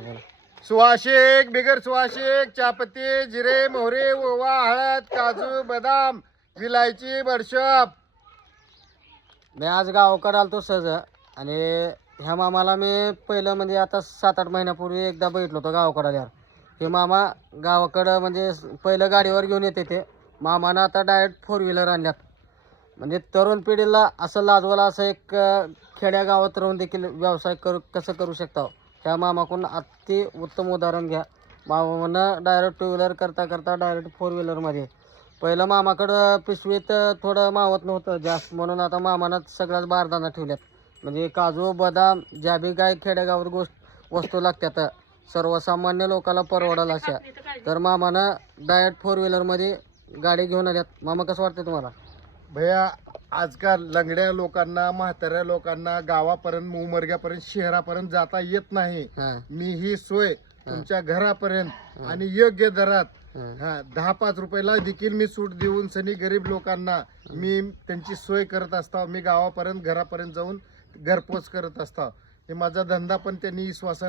बोला. सुवासिक बिगर सुवासिक चहापत्ती जिरे मोहरी ओवा हळद काजू बदाम विलायची बडशप. मी आज गावाकडे आलतो सहज आणि ह्या मामाला मी पहिलं म्हणजे आता 7-8 महिन्यापूर्वी एकदा बघितलं होतं गावाकडे आल्यावर. हे मामा गावाकडं म्हणजे पहिलं गाडीवर घेऊन येते ते मामानं आता डायरेक्ट 4 व्हीलर आणल्यात. म्हणजे तरुण पिढीला असं लाजवायला असं एक खेड्या गावात राहून देखील व्यवसाय कसं करू शकता ह्या मामाकडून अति उत्तम उदाहरण घ्या. मामानं डायरेक्ट 2 व्हीलर करता करता डायरेक्ट 4 व्हीलरमध्ये. पहिलं मामाकडं पिशवीत थोडं मावत नव्हतं जास्त म्हणून आता मामानं सगळ्याच बारदाना ठेवल्यात. म्हणजे काजू बदाम ज्या बी काय खेडेगावात वस्तू लागतात सर्वसामान्य लोकांना परवडाल अशा तर मामानं डायरेक्ट 4 व्हीलरमध्ये गाडी घेऊन आल्यात. मामा कसं वाटतं तुम्हाला? भैया आजकाल लंगड्या लोकांना म्हाताऱ्या लोकांना गावापर्यंत उमरग्यापर्यंत शहरापर्यंत जाता येत नाही. मी ही सोय तुमच्या घरापर्यंत आणि योग्य दरात 10-5 रुपयाला देखील मी सूट देऊन सनी गरीब लोकांना मी त्यांची सोय करत असतो. मी गावापर्यंत घरापर्यंत जाऊन घरपोच करत असतो. हे माझा धंदा पण त्यांनी विश्वासाने